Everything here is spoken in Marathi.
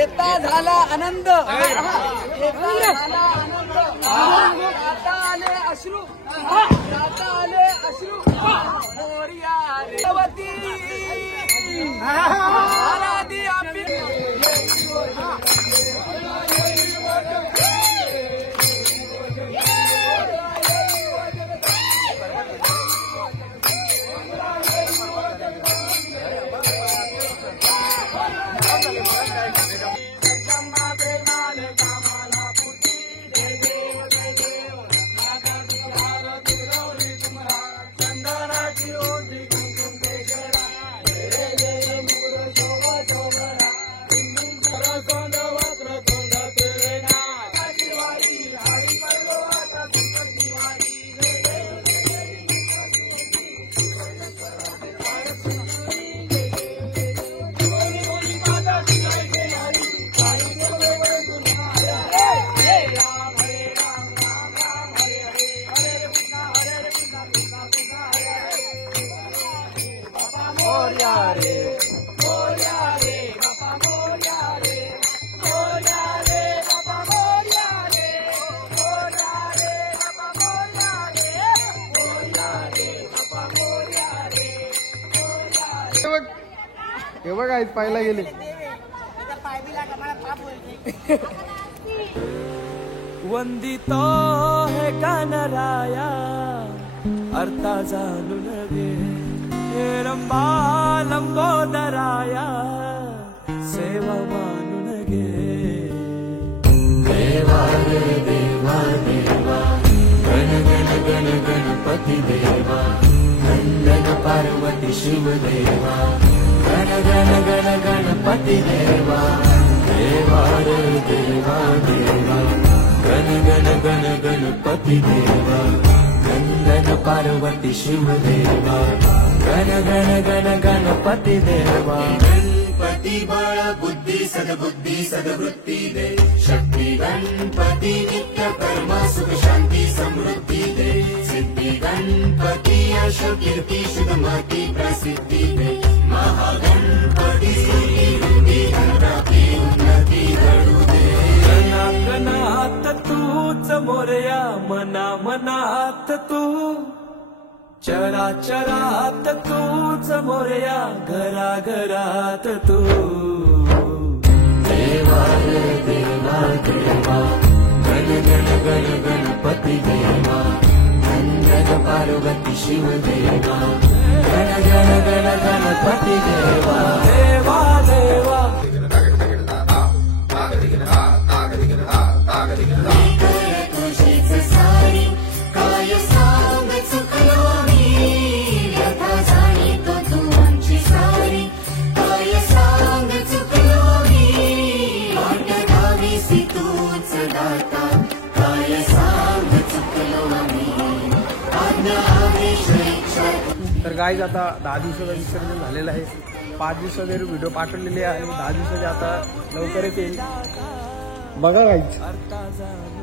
येता झाला आनंद, येता झाला आनंद, आता आले अश्रू, आता आले अश्रू, मोरया रेवती आराधी आपली हे बघा आज पाहायला गेले वंदितो है कानराया अर्था जाणून घे हे रंबा लंबोदराया सेवा मानून घे देवा रे देवा देवा गण गण गण गणपती देवा नंदन पार्वती शिवदेवा गण गण गण गणपती देवा देवा रे देवा देवा गण गण गण गणपती देवा नंदन पार्वती शिवदेवा गण गण गण गणपती देवा गणपती बळ बुद्धी सद्बुद्धी सद्वृत्ती दे शक्ती गणपती नित्य कर्म सुख शांती समृद्धी दे सिद्धी गणपती यश कीर्ती शुद्धमती प्रसिद्धी दे महागणपती स्तुती प्राप्ती उन्नती घडू दे गणात तूच मोरया मना मनात तू चराचरात तूच मोरया घरा घरात तू देवा रे देवा देवा गण गण गण गणपती देवा नंदन पार्वती शिवदेवा गण गण गण गणपती देवा देवा देवा तर गाईज आता 10 दिवसाचा विसर्जन झालेला आहे. 5 दिवसाचे व्हिडिओ पाठवलेले आहे आणि 10 दिवसाचे आता लवकरच येईल. बघा गाईज.